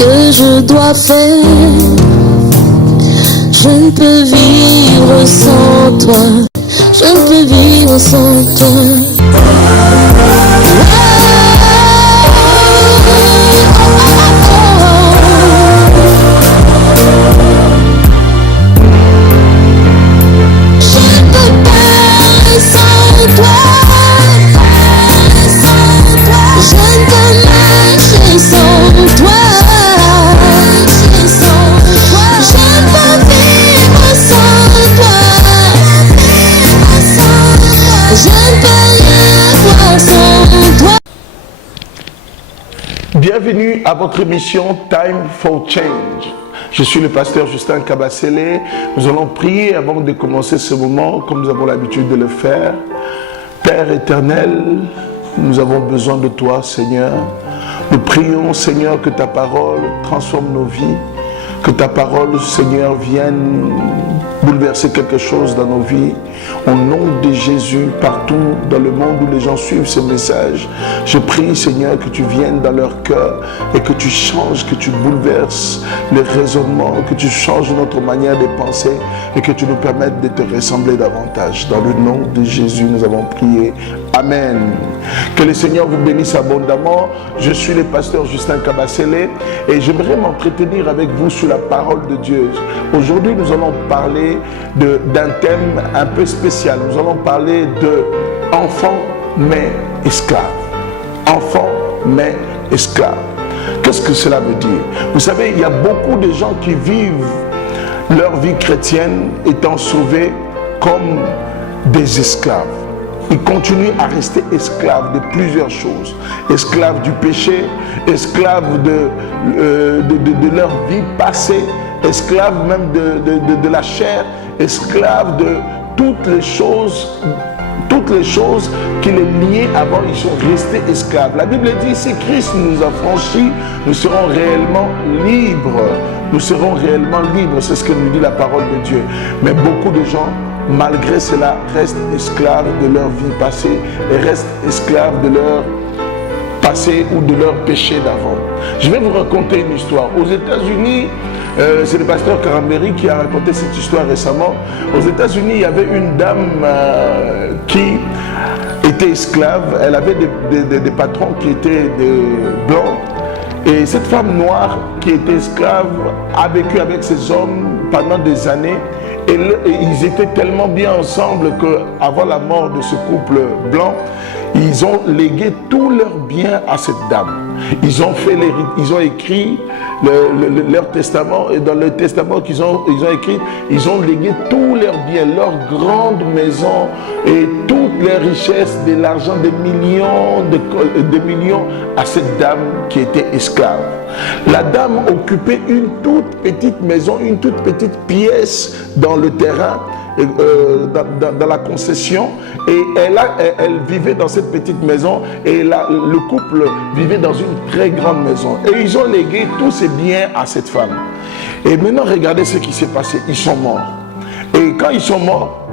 que je dois faire. Je ne peux vivre sans toi. Je ne peux vivre sans toi. Bienvenue à votre émission Time for Change. Je suis le pasteur Justin Kabasele. Nous allons prier avant de commencer ce moment comme nous avons l'habitude de le faire. Père éternel, nous avons besoin de toi, Seigneur. Nous prions, Seigneur, que ta parole transforme nos vies. Que ta parole, Seigneur, vienne bouleverser quelque chose dans nos vies. Au nom de Jésus, partout dans le monde où les gens suivent ce message, je prie, Seigneur, que tu viennes dans leur cœur et que tu changes, que tu bouleverses les raisonnements, que tu changes notre manière de penser et que tu nous permettes de te ressembler davantage. Dans le nom de Jésus, nous avons prié. Amen. Que le Seigneur vous bénisse abondamment. Je suis le pasteur Justin Kabasele et j'aimerais m'entretenir avec vous sur la parole de Dieu. Aujourd'hui, nous allons parler d'un thème un peu spécial. Nous allons parler de enfants mais esclaves. Enfants mais esclaves. Qu'est-ce que cela veut dire? Vous savez, il y a beaucoup de gens qui vivent leur vie chrétienne étant sauvés comme des esclaves. Ils continuent à rester esclaves de plusieurs choses. Esclaves du péché, esclaves de leur vie passée, esclaves même de la chair, esclaves de toutes les choses qui les liaient avant, ils sont restés esclaves. La Bible dit, si Christ nous a franchis, nous serons réellement libres. Nous serons réellement libres, c'est ce que nous dit la parole de Dieu. Mais beaucoup de gens, malgré cela, restent esclaves de leur vie passée et restent esclaves de leur passé ou de leur péché d'avant. Je vais vous raconter une histoire. Aux États-Unis, c'est le pasteur Karamberi qui a raconté cette histoire récemment. Aux États-Unis, il y avait une dame qui était esclave. Elle avait des patrons qui étaient des blancs. Et cette femme noire qui était esclave a vécu avec ces hommes pendant des années. Et ils étaient tellement bien ensemble qu'avant la mort de ce couple blanc, ils ont légué tous leurs biens à cette dame. Ils ont écrit leur testament, et dans le testament qu'ils ont écrit, ils ont légué tous leurs biens, leur grande maison et toutes les richesses, de l'argent, des millions à cette dame qui était esclave. La dame occupait une toute petite maison, une toute petite pièce dans le terrain, dans la concession, et elle vivait dans cette petite maison et le couple vivait dans une très grande maison et ils ont légué tous ces biens à cette femme. Et maintenant regardez ce qui s'est passé, ils sont morts. Et quand ils sont morts,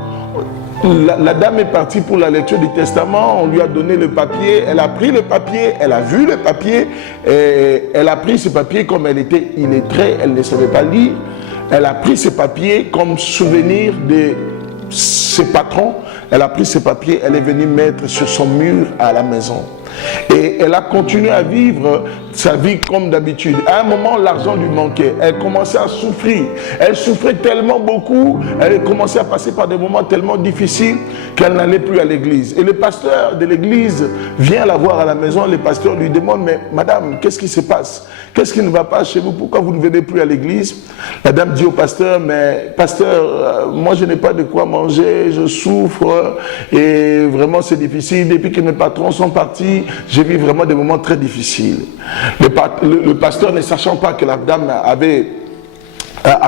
la dame est partie pour la lecture du testament, on lui a donné le papier, elle a pris le papier, elle a vu le papier, et elle a pris ce papier comme elle était illettrée, elle ne savait pas lire. Elle a pris ces papiers comme souvenir de ses patrons. Elle a pris ces papiers, elle est venue mettre sur son mur à la maison. Et elle a continué à vivre sa vie comme d'habitude. À un moment, l'argent lui manquait. Elle commençait à souffrir. Elle souffrait tellement beaucoup. Elle commençait à passer par des moments tellement difficiles qu'elle n'allait plus à l'église. Et le pasteur de l'église vient la voir à la maison. Le pasteur lui demande, mais madame, qu'est-ce qui se passe? Qu'est-ce qui ne va pas chez vous? Pourquoi vous ne venez plus à l'église? La dame dit au pasteur, mais pasteur, moi je n'ai pas de quoi manger, je souffre et vraiment c'est difficile. Depuis que mes patrons sont partis, j'ai vu vraiment des moments très difficiles. Le pasteur, ne sachant pas que la dame avait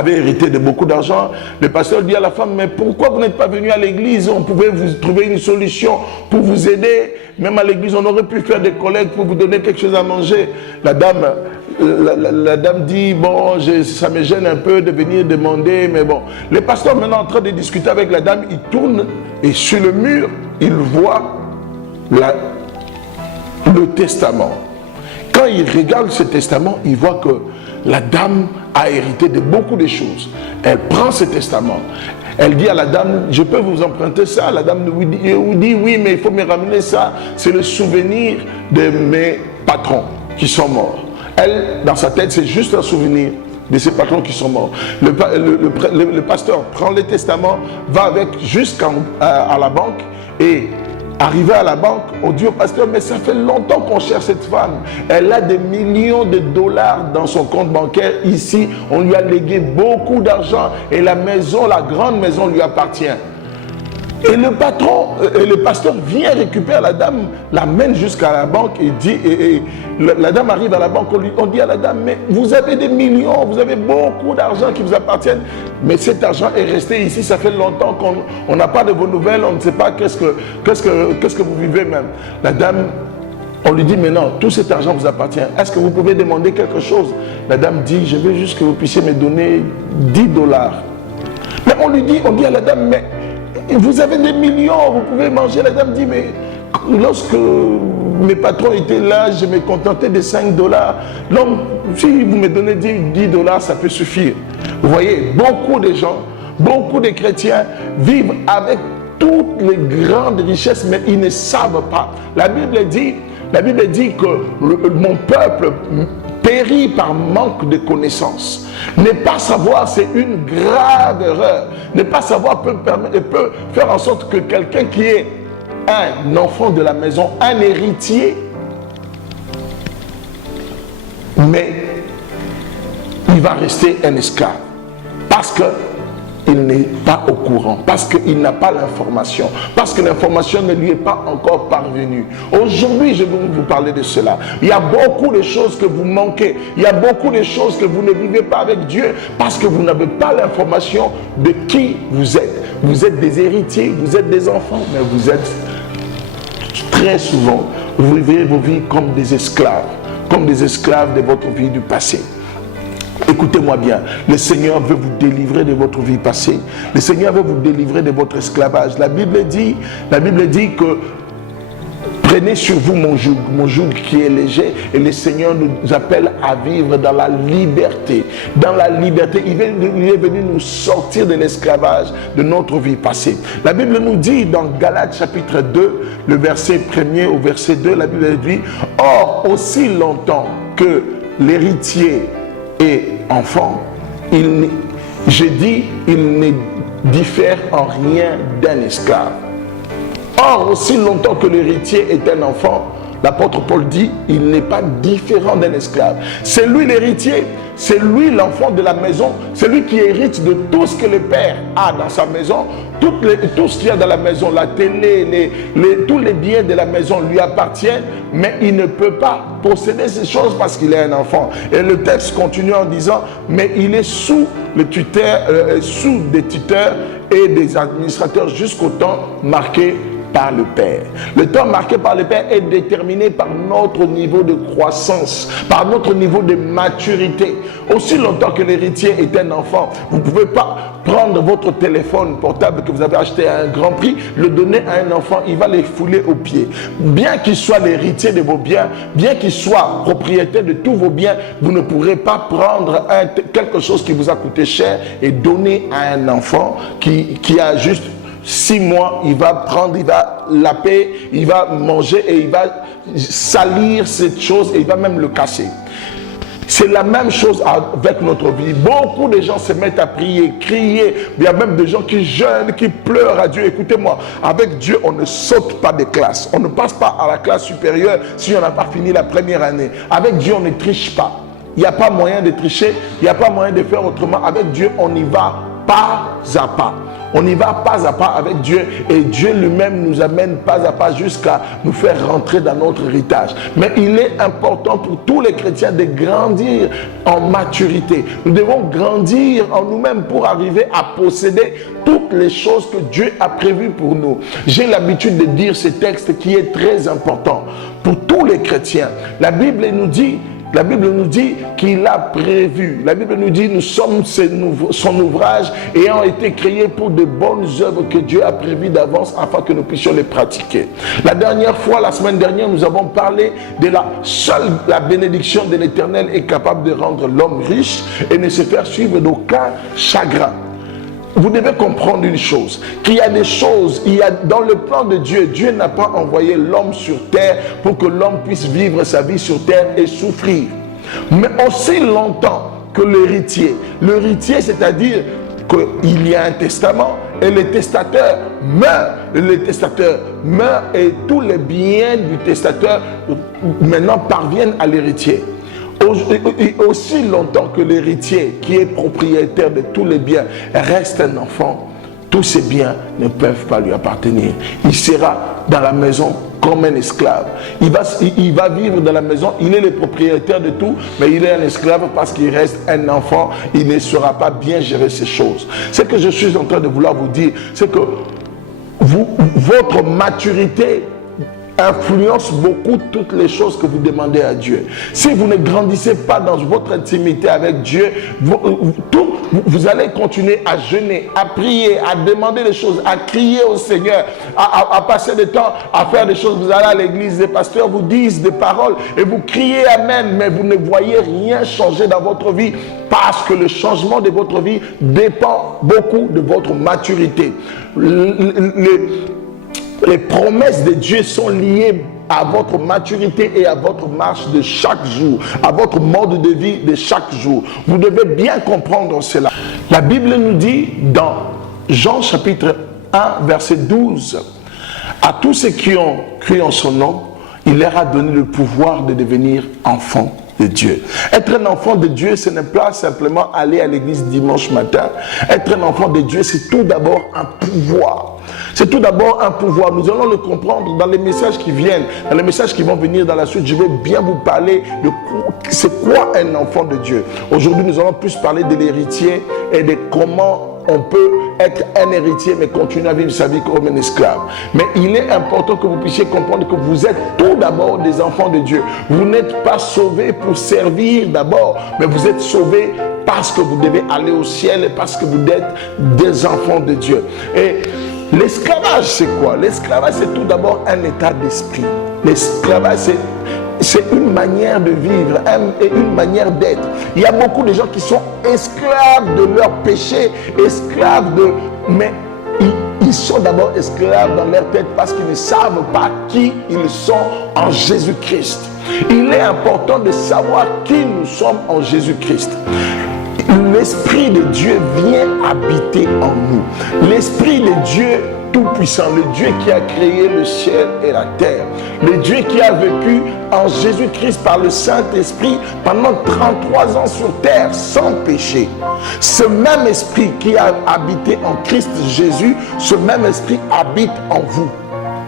hérité de beaucoup d'argent, le pasteur dit à la femme, mais pourquoi vous n'êtes pas venu à l'église? On pouvait vous trouver une solution pour vous aider. Même à l'église, on aurait pu faire des collectes pour vous donner quelque chose à manger. La dame dit, bon, ça me gêne un peu de venir demander, mais bon. Le pasteur maintenant en train de discuter avec la dame, il tourne et sur le mur, il voit le testament. Quand il regarde ce testament, il voit que la dame a hérité de beaucoup de choses. Elle prend ce testament. Elle dit à la dame, je peux vous emprunter ça. La dame lui dit, oui, mais il faut me ramener ça. C'est le souvenir de mes patrons qui sont morts. Elle, dans sa tête, c'est juste un souvenir de ses patrons qui sont morts. Le pasteur prend le testament, va avec jusqu'à la banque et arrivé à la banque, on dit au pasteur, mais ça fait longtemps qu'on cherche cette femme. Elle a des millions de dollars dans son compte bancaire. Ici, on lui a légué beaucoup d'argent et la maison, la grande maison lui appartient. Et le patron, le pasteur vient récupérer la dame, l'amène jusqu'à la banque et dit, la dame arrive à la banque, on dit à la dame, mais vous avez des millions, vous avez beaucoup d'argent qui vous appartiennent, mais cet argent est resté ici, ça fait longtemps qu'on n'a pas de vos nouvelles, on ne sait pas qu'est-ce que vous vivez même. La dame, on lui dit, mais non, tout cet argent vous appartient, est-ce que vous pouvez demander quelque chose? La dame dit, je veux juste que vous puissiez me donner 10 dollars. Mais on dit à la dame, mais vous avez des millions, vous pouvez manger. La dame dit, mais lorsque mes patrons étaient là, je me contentais de 5 dollars. Donc, si vous me donnez 10 dollars, ça peut suffire. Vous voyez, beaucoup de gens, beaucoup de chrétiens vivent avec toutes les grandes richesses, mais ils ne savent pas. La Bible dit que mon peuple périt par manque de connaissances. Ne pas savoir, c'est une grave erreur. Ne pas savoir peut faire en sorte que quelqu'un qui est un enfant de la maison, un héritier, mais il va rester un esclave. Parce qu'il n'est pas au courant, parce qu'il n'a pas l'information, parce que l'information ne lui est pas encore parvenue. Aujourd'hui, je vais vous parler de cela. Il y a beaucoup de choses que vous manquez. Il y a beaucoup de choses que vous ne vivez pas avec Dieu parce que vous n'avez pas l'information de qui vous êtes. Vous êtes des héritiers, vous êtes des enfants, mais vous êtes très souvent, vous vivez vos vies comme des esclaves de votre vie du passé. Écoutez-moi bien, le Seigneur veut vous délivrer de votre vie passée. Le Seigneur veut vous délivrer de votre esclavage. La Bible dit que prenez sur vous mon joug qui est léger, et le Seigneur nous appelle à vivre dans la liberté. Dans la liberté, il est venu nous sortir de l'esclavage de notre vie passée. La Bible nous dit dans Galates chapitre 2, le verset 1er au verset 2, la Bible dit, or aussi longtemps que l'héritier est enfant, il ne diffère en rien d'un esclave. Or, aussi longtemps que l'héritier est un enfant, l'apôtre Paul dit, il n'est pas différent d'un esclave. C'est lui l'héritier, c'est lui l'enfant de la maison, c'est lui qui hérite de tout ce que le père a dans sa maison, tout ce qu'il y a dans la maison, la télé, tous les biens de la maison lui appartiennent, mais il ne peut pas posséder ces choses parce qu'il est un enfant. Et le texte continue en disant, mais il est sous des tuteurs et des administrateurs jusqu'au temps marqué par le Père. Le temps marqué par le Père est déterminé par notre niveau de croissance, par notre niveau de maturité. Aussi longtemps que l'héritier est un enfant, vous ne pouvez pas prendre votre téléphone portable que vous avez acheté à un grand prix, le donner à un enfant, il va les fouler aux pieds. Bien qu'il soit l'héritier de vos biens, bien qu'il soit propriétaire de tous vos biens, vous ne pourrez pas prendre quelque chose qui vous a coûté cher et donner à un enfant qui a juste 6 mois, il va prendre, il va laper, il va manger et il va salir cette chose et il va même le casser. C'est la même chose avec notre vie. Beaucoup de gens se mettent à prier, crier. Il y a même des gens qui jeûnent, qui pleurent à Dieu. Écoutez-moi, avec Dieu, on ne saute pas de classe. On ne passe pas à la classe supérieure si on n'a pas fini la première année. Avec Dieu, on ne triche pas. Il n'y a pas moyen de tricher, il n'y a pas moyen de faire autrement. Avec Dieu, on y va pas à pas. On y va pas à pas avec Dieu et Dieu lui-même nous amène pas à pas jusqu'à nous faire rentrer dans notre héritage. Mais il est important pour tous les chrétiens de grandir en maturité. Nous devons grandir en nous-mêmes pour arriver à posséder toutes les choses que Dieu a prévues pour nous. J'ai l'habitude de dire ce texte qui est très important pour tous les chrétiens. La Bible nous dit La Bible nous dit qu'il a prévu. La Bible nous dit nous sommes son ouvrage ayant été créés pour de bonnes œuvres que Dieu a prévues d'avance afin que nous puissions les pratiquer. La dernière fois, la semaine dernière, nous avons parlé de la bénédiction de l'Éternel est capable de rendre l'homme riche et ne se faire suivre d'aucun chagrin. Vous devez comprendre une chose, qu'il y a des choses, dans le plan de Dieu, Dieu n'a pas envoyé l'homme sur terre pour que l'homme puisse vivre sa vie sur terre et souffrir. Mais aussi longtemps que l'héritier, c'est-à-dire qu'il y a un testament et le testateur meurt et tous les biens du testateur maintenant parviennent à l'héritier. Aussi longtemps que l'héritier qui est propriétaire de tous les biens reste un enfant, tous ces biens ne peuvent pas lui appartenir. Il sera dans la maison comme un esclave. Il va vivre dans la maison, il est le propriétaire de tout, mais il est un esclave parce qu'il reste un enfant, il ne saura pas bien gérer ces choses. Ce que je suis en train de vouloir vous dire, c'est que votre maturité influence beaucoup toutes les choses que vous demandez à Dieu. Si vous ne grandissez pas dans votre intimité avec Dieu, vous allez continuer à jeûner, à prier, à demander des choses, à crier au Seigneur, à passer du temps à faire des choses. Vous allez à l'église, les pasteurs vous disent des paroles et vous criez Amen, mais vous ne voyez rien changer dans votre vie parce que le changement de votre vie dépend beaucoup de votre maturité. Les promesses de Dieu sont liées à votre maturité et à votre marche de chaque jour, à votre mode de vie de chaque jour. Vous devez bien comprendre cela. La Bible nous dit dans Jean chapitre 1 verset 12, à tous ceux qui ont cru en son nom, il leur a donné le pouvoir de devenir enfants de Dieu. Être un enfant de Dieu, ce n'est pas simplement aller à l'église dimanche matin. Être un enfant de Dieu, c'est tout d'abord un pouvoir. C'est tout d'abord un pouvoir. Nous allons le comprendre dans les messages qui viennent, dans les messages qui vont venir dans la suite. Je vais bien vous parler de c'est quoi un enfant de Dieu. Aujourd'hui, nous allons plus parler de l'héritier et de comment on peut être un héritier mais continuer à vivre sa vie comme un esclave. Mais il est important que vous puissiez comprendre que vous êtes tout d'abord des enfants de Dieu. Vous n'êtes pas sauvés pour servir d'abord, mais vous êtes sauvés parce que vous devez aller au ciel et parce que vous êtes des enfants de Dieu. Et l'esclavage, c'est quoi? L'esclavage, c'est tout d'abord un état d'esprit. L'esclavage, c'est une manière de vivre et une manière d'être. Il y a beaucoup de gens qui sont esclaves de leurs péchés, mais ils sont d'abord esclaves dans leur tête parce qu'ils ne savent pas qui ils sont en Jésus-Christ. Il est important de savoir qui nous sommes en Jésus-Christ. L'Esprit de Dieu vient habiter en nous. L'Esprit de Dieu tout-puissant, le Dieu qui a créé le ciel et la terre, le Dieu qui a vécu en Jésus-Christ par le Saint-Esprit pendant 33 ans sur terre sans péché. Ce même esprit qui a habité en Christ Jésus, ce même esprit habite en vous.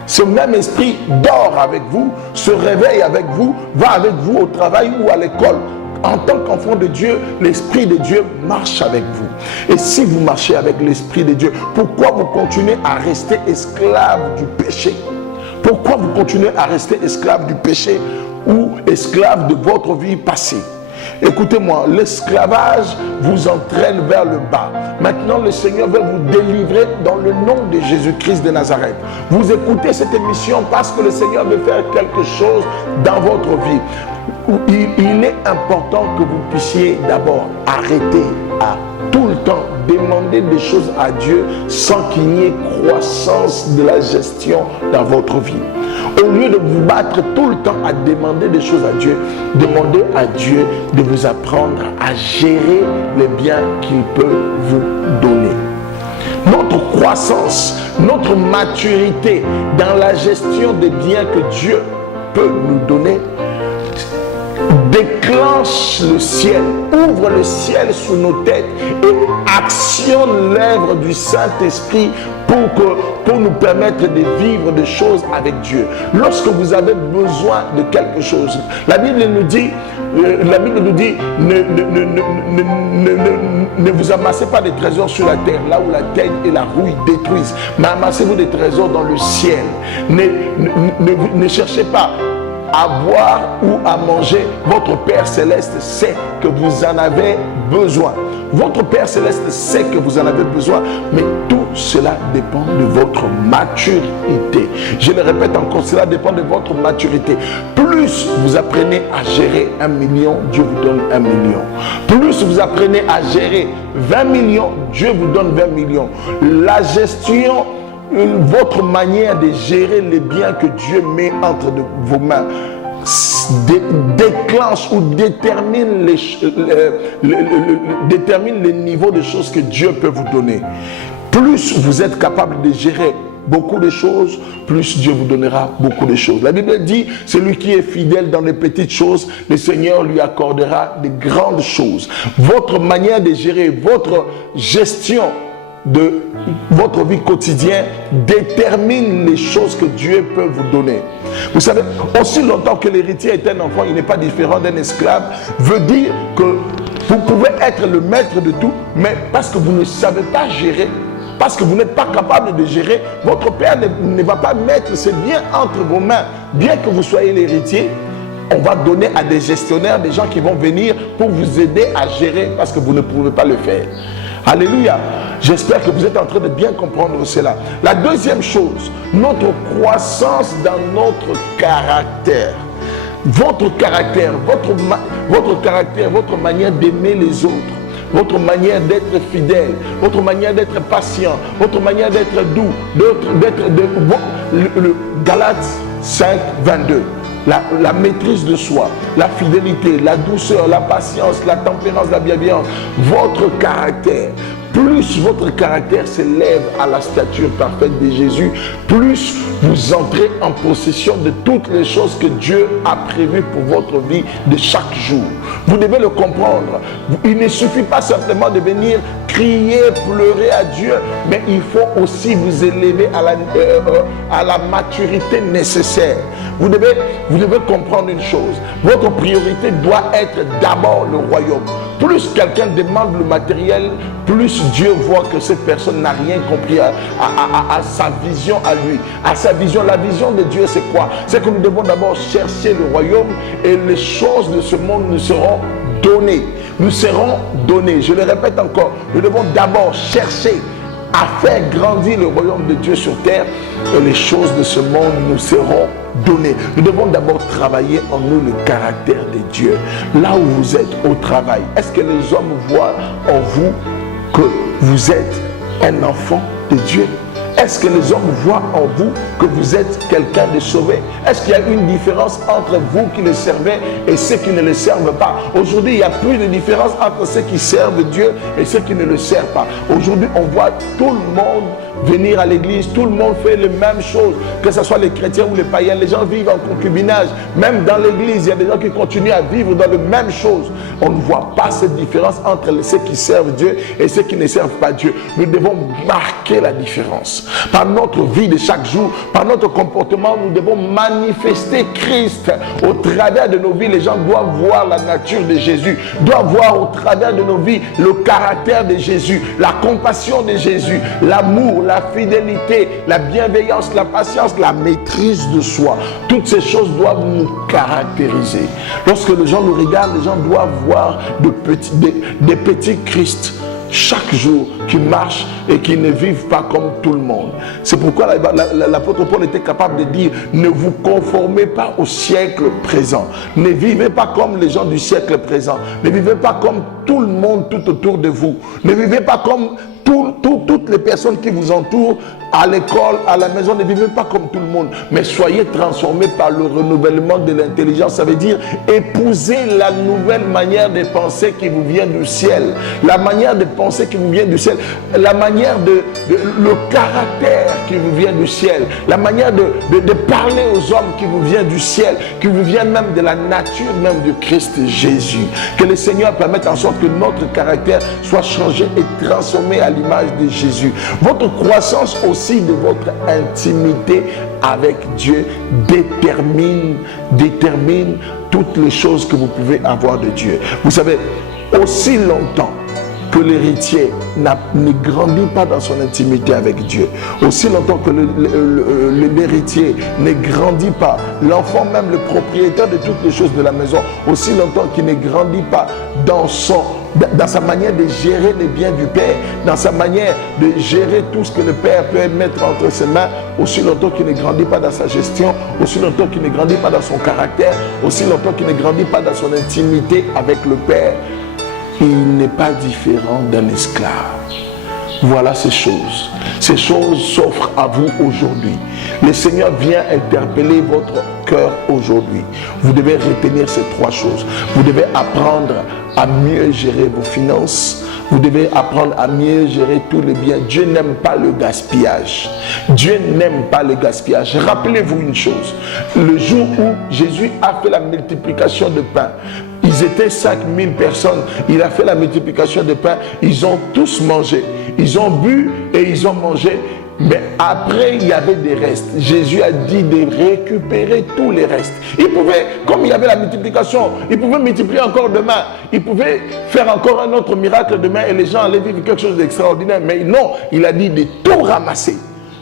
Ce même esprit dort avec vous, se réveille avec vous, va avec vous au travail ou à l'école. En tant qu'enfant de Dieu, l'Esprit de Dieu marche avec vous. Et si vous marchez avec l'Esprit de Dieu, pourquoi vous continuez à rester esclave du péché? Pourquoi vous continuez à rester esclave du péché ou esclave de votre vie passée? Écoutez-moi, l'esclavage vous entraîne vers le bas. Maintenant, le Seigneur veut vous délivrer dans le nom de Jésus-Christ de Nazareth. Vous écoutez cette émission parce que le Seigneur veut faire quelque chose dans votre vie. Il est important que vous puissiez d'abord arrêter à tout le temps demander des choses à Dieu sans qu'il n'y ait croissance de la gestion dans votre vie. Au lieu de vous battre tout le temps à demander des choses à Dieu, demandez à Dieu de vous apprendre à gérer les biens qu'il peut vous donner. Notre croissance, notre maturité dans la gestion des biens que Dieu peut nous donner déclenche le ciel, ouvre le ciel sous nos têtes et actionne l'œuvre du Saint-Esprit pour nous permettre de vivre des choses avec Dieu. Lorsque vous avez besoin de quelque chose, la Bible nous dit, ne vous amassez pas des trésors sur la terre, là où la teigne et la rouille détruisent, mais amassez-vous des trésors dans le ciel. Ne cherchez pas à boire ou à manger, votre Père Céleste sait que vous en avez besoin. Votre Père Céleste sait que vous en avez besoin, mais tout cela dépend de votre maturité. Je le répète encore, cela dépend de votre maturité. Plus vous apprenez à gérer 1 million, Dieu vous donne 1 million. Plus vous apprenez à gérer 20 millions, Dieu vous donne 20 millions. La gestion, votre manière de gérer les biens que Dieu met entre vos mains, déclenche ou détermine les niveaux de choses que Dieu peut vous donner. Plus vous êtes capable de gérer beaucoup de choses, plus Dieu vous donnera beaucoup de choses. La Bible dit, celui qui est fidèle dans les petites choses, le Seigneur lui accordera de grandes choses. Votre manière de gérer, votre gestion de votre vie quotidienne détermine les choses que Dieu peut vous donner. Vous savez, aussi longtemps que l'héritier est un enfant, il n'est pas différent d'un esclave, veut dire que vous pouvez être le maître de tout, mais parce que vous ne savez pas gérer, parce que vous n'êtes pas capable de gérer, votre Père ne va pas mettre ses biens entre vos mains. Bien que vous soyez l'héritier, on va donner à des gestionnaires, des gens qui vont venir pour vous aider à gérer parce que vous ne pouvez pas le faire. Alléluia. J'espère que vous êtes en train de bien comprendre cela. La deuxième chose, notre croissance dans notre caractère. Votre caractère, votre manière d'aimer les autres, votre manière d'être fidèle, votre manière d'être patient, votre manière d'être doux, le Galates 5, 22. La maîtrise de soi, la fidélité, la douceur, la patience, la tempérance, la bienveillance, votre caractère. Plus votre caractère s'élève à la stature parfaite de Jésus, plus vous entrez en possession de toutes les choses que Dieu a prévues pour votre vie de chaque jour. Vous devez le comprendre. Il ne suffit pas simplement de venir crier, pleurer à Dieu, mais il faut aussi vous élever à la maturité nécessaire. Vous devez comprendre une chose. Votre priorité doit être d'abord le royaume. Plus quelqu'un demande le matériel, plus Dieu voit que cette personne n'a rien compris à sa vision à lui. À sa vision, la vision de Dieu c'est quoi? C'est que nous devons d'abord chercher le royaume et les choses de ce monde nous seront données. Nous serons donnés. Je le répète encore, nous devons d'abord chercher à faire grandir le royaume de Dieu sur terre et les choses de ce monde nous seront données. Nous devons d'abord travailler en nous le caractère de Dieu. Là où vous êtes au travail, est-ce que les hommes voient en vous que vous êtes un enfant de Dieu? Est-ce que les hommes voient en vous que vous êtes quelqu'un de sauvé? Est-ce qu'il y a une différence entre vous qui le servez et ceux qui ne le servent pas? Aujourd'hui, il n'y a plus de différence entre ceux qui servent Dieu et ceux qui ne le servent pas. Aujourd'hui, on voit tout le monde venir à l'église, tout le monde fait les mêmes choses, que ce soit les chrétiens ou les païens. Les gens vivent en concubinage. Même dans l'église, il y a des gens qui continuent à vivre dans les mêmes choses. On ne voit pas cette différence entre ceux qui servent Dieu et ceux qui ne servent pas Dieu. Nous devons marquer la différence. Par notre vie de chaque jour, par notre comportement, nous devons manifester Christ. Au travers de nos vies, les gens doivent voir la nature de Jésus, doivent voir au travers de nos vies le caractère de Jésus, la compassion de Jésus, l'amour, la fidélité, la bienveillance, la patience, la maîtrise de soi. Toutes ces choses doivent nous caractériser. Lorsque les gens nous regardent, les gens doivent voir des petits Christ chaque jour qui marchent et qui ne vivent pas comme tout le monde. C'est pourquoi l'apôtre Paul était capable de dire: ne vous conformez pas au siècle présent. Ne vivez pas comme les gens du siècle présent. Ne vivez pas comme tout le monde tout autour de vous. Ne vivez pas comme toutes les personnes qui vous entourent à l'école, à la maison. Ne vivez pas comme tout le monde, mais soyez transformés par le renouvellement de l'intelligence. Ça veut dire épouser la nouvelle manière de penser qui vous vient du ciel, la manière de penser qui vous vient du ciel, la manière le caractère qui vous vient du ciel, la manière de parler aux hommes qui vous vient du ciel, qui vous vient même de la nature même de Christ Jésus. Que le Seigneur permette en sorte que notre caractère soit changé et transformé à l'image de Jésus. Votre croissance aussi de votre intimité avec Dieu détermine toutes les choses que vous pouvez avoir de Dieu. Vous savez, aussi longtemps que l'héritier ne grandit pas dans son intimité avec Dieu, aussi longtemps que l'héritier ne grandit pas, l'enfant même, le propriétaire de toutes les choses de la maison, aussi longtemps qu'il ne grandit pas dans sa manière de gérer les biens du Père, dans sa manière de gérer tout ce que le Père peut mettre entre ses mains, aussi longtemps qu'il ne grandit pas dans sa gestion, aussi longtemps qu'il ne grandit pas dans son caractère, aussi longtemps qu'il ne grandit pas dans son intimité avec le Père, il n'est pas différent d'un esclave. Voilà ces choses. Ces choses s'offrent à vous aujourd'hui. Le Seigneur vient interpeller votre cœur aujourd'hui. Vous devez retenir ces trois choses. Vous devez apprendre à mieux gérer vos finances. Vous devez apprendre à mieux gérer tous les biens. Dieu n'aime pas le gaspillage. Dieu n'aime pas le gaspillage. Rappelez-vous une chose. Le jour où Jésus a fait la multiplication de pain, ils étaient 5000 personnes. Il a fait la multiplication de pain. Ils ont tous mangé. Ils ont bu et ils ont mangé. Mais après, il y avait des restes. Jésus a dit de récupérer tous les restes. Il pouvait, comme il y avait la multiplication, il pouvait multiplier encore demain. Il pouvait faire encore un autre miracle demain et les gens allaient vivre quelque chose d'extraordinaire. Mais non, il a dit de tout ramasser.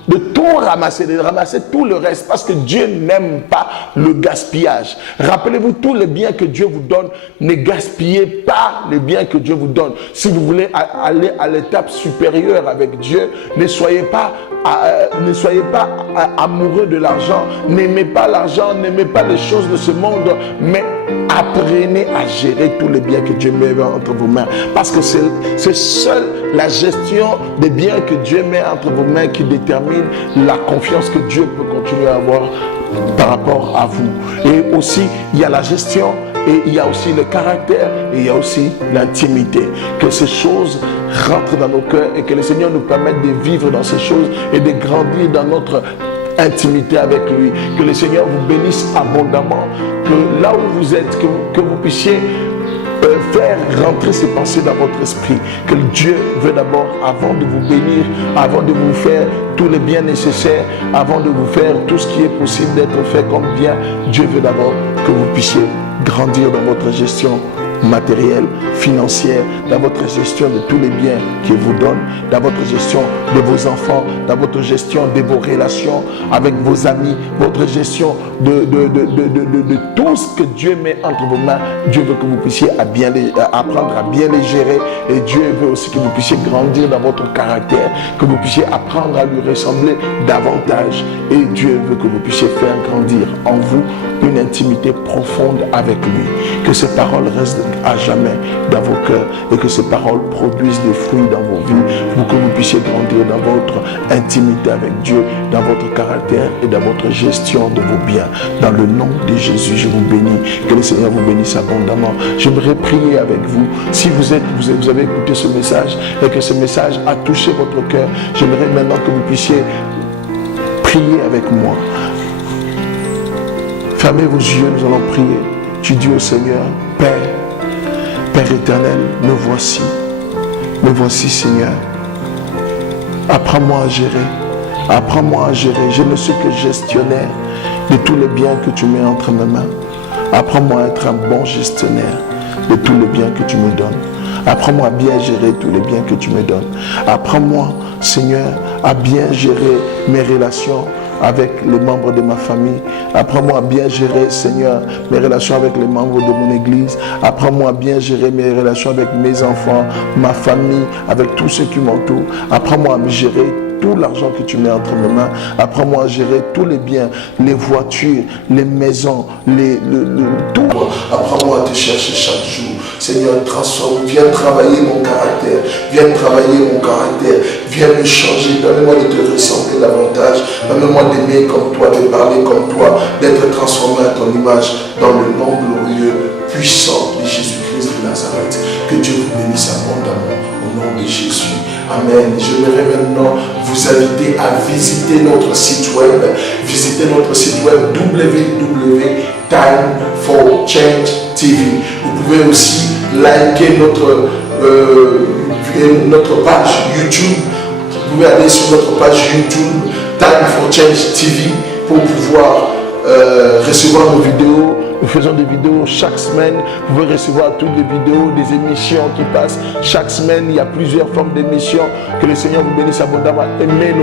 De tout ramasser, de ramasser tout le reste, parce que Dieu n'aime pas le gaspillage. Rappelez-vous, tous les biens que Dieu vous donne, ne gaspillez pas les biens que Dieu vous donne. Si vous voulez aller à l'étape supérieure avec Dieu, ne soyez pas amoureux de l'argent, n'aimez pas l'argent, n'aimez pas les choses de ce monde, mais apprenez à gérer tous les biens que Dieu met entre vos mains, parce que c'est seule la gestion des biens que Dieu met entre vos mains qui détermine la confiance que Dieu peut continuer à avoir par rapport à vous. Et aussi, il y a la gestion, et il y a aussi le caractère, et il y a aussi l'intimité. Que ces choses rentrent dans nos cœurs et que le Seigneur nous permette de vivre dans ces choses et de grandir dans notre intimité avec lui. Que le Seigneur vous bénisse abondamment, que là où vous êtes, que vous puissiez faire rentrer ces pensées dans votre esprit, que Dieu veut d'abord, avant de vous bénir, avant de vous faire tous les biens nécessaires, avant de vous faire tout ce qui est possible d'être fait comme bien, Dieu veut d'abord que vous puissiez grandir dans votre gestion matérielle, financière, dans votre gestion de tous les biens qu'il vous donne, dans votre gestion de vos enfants, dans votre gestion de vos relations avec vos amis, votre gestion de tout ce que Dieu met entre vos mains. Dieu veut que vous puissiez apprendre à bien les gérer, et Dieu veut aussi que vous puissiez grandir dans votre caractère, que vous puissiez apprendre à lui ressembler davantage, et Dieu veut que vous puissiez faire grandir en vous une intimité profonde avec lui. Que ces paroles restent à jamais dans vos cœurs et que ces paroles produisent des fruits dans vos vies pour que vous puissiez grandir dans votre intimité avec Dieu, dans votre caractère et dans votre gestion de vos biens. Dans le nom de Jésus, je vous bénis. Que le Seigneur vous bénisse abondamment. J'aimerais prier avec vous. Si vous avez écouté ce message et que ce message a touché votre cœur, j'aimerais maintenant que vous puissiez prier avec moi. Fermez vos yeux, nous allons prier. Tu dis au Seigneur, Père éternel, me voici. Me voici, Seigneur. Apprends-moi à gérer. Apprends-moi à gérer. Je ne suis que gestionnaire de tous les biens que tu mets entre mes mains. Apprends-moi à être un bon gestionnaire de tous les biens que tu me donnes. Apprends-moi à bien gérer tous les biens que tu me donnes. Apprends-moi, Seigneur, à bien gérer mes relations avec les membres de ma famille. Apprends-moi à bien gérer, Seigneur, mes relations avec les membres de mon église. Apprends-moi à bien gérer mes relations avec mes enfants, ma famille, avec tous ceux qui m'entourent. Apprends-moi à gérer tout l'argent que tu mets entre mes mains. Apprends-moi à gérer tous les biens, les voitures, les maisons, tout. Apprends-moi à te chercher chaque jour. Seigneur, transforme, viens travailler mon caractère, viens travailler mon caractère, viens me changer, permets-moi de te ressembler davantage, permets-moi d'aimer comme toi, de parler comme toi, d'être transformé à ton image, dans le nom glorieux, puissant de Jésus-Christ de Nazareth. Que Dieu vous bénisse abondamment au nom de Jésus. Amen. J'aimerais maintenant vous inviter à visiter notre site web. Visitez notre site web www.Time for Change TV. Vous pouvez aussi liker notre page YouTube. Vous pouvez aller sur notre page YouTube Time for Change TV pour pouvoir recevoir nos vidéos Nous faisons des vidéos chaque semaine. Vous pouvez recevoir toutes les vidéos, des émissions qui passent chaque semaine. Il y a plusieurs formes d'émissions. Que le Seigneur vous bénisse abondamment. Aimez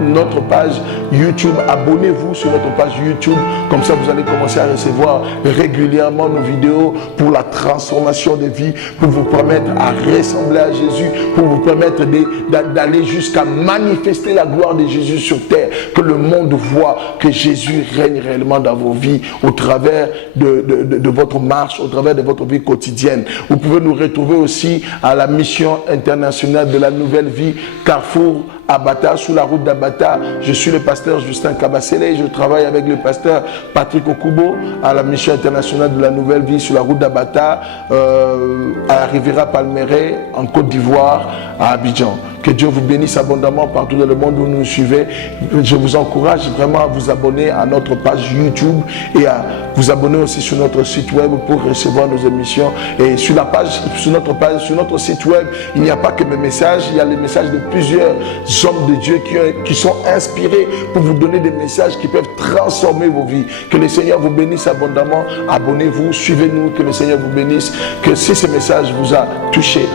notre page YouTube. Abonnez-vous sur notre page YouTube. Comme ça, vous allez commencer à recevoir régulièrement nos vidéos pour la transformation des vies, pour vous permettre à ressembler à Jésus, pour vous permettre d'aller jusqu'à manifester la gloire de Jésus sur terre. Que le monde voit que Jésus règne réellement dans vos vies au travers de votre marche, au travers de votre vie quotidienne. Vous pouvez nous retrouver aussi à la mission internationale de la nouvelle vie, Carrefour Abata, sous la route d'Abata. Je suis le pasteur Justin Kabasele. Je travaille avec le pasteur Patrick Okubo à la mission internationale de la nouvelle vie sur la route d'Abata, à la Riviera Palmeraie, en Côte d'Ivoire, à Abidjan. Que Dieu vous bénisse abondamment partout dans le monde où vous nous suivez. Je vous encourage vraiment à vous abonner à notre page YouTube et à vous abonner aussi sur notre site web pour recevoir nos émissions. Et sur notre site web, il n'y a pas que mes messages, il y a les messages de plusieurs hommes de Dieu qui sont inspirés pour vous donner des messages qui peuvent transformer vos vies. Que le Seigneur vous bénisse abondamment. Abonnez-vous, suivez-nous, que le Seigneur vous bénisse. Que si ce message vous a touché,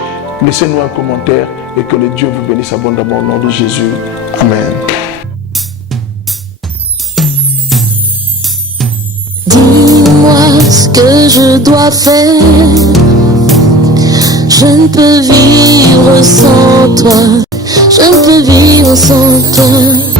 laissez-nous un commentaire et que le Dieu vous bénisse abondamment au nom de Jésus. Amen. Dis-moi ce que je dois faire. Je ne peux vivre sans toi. Je ne peux vivre sans toi.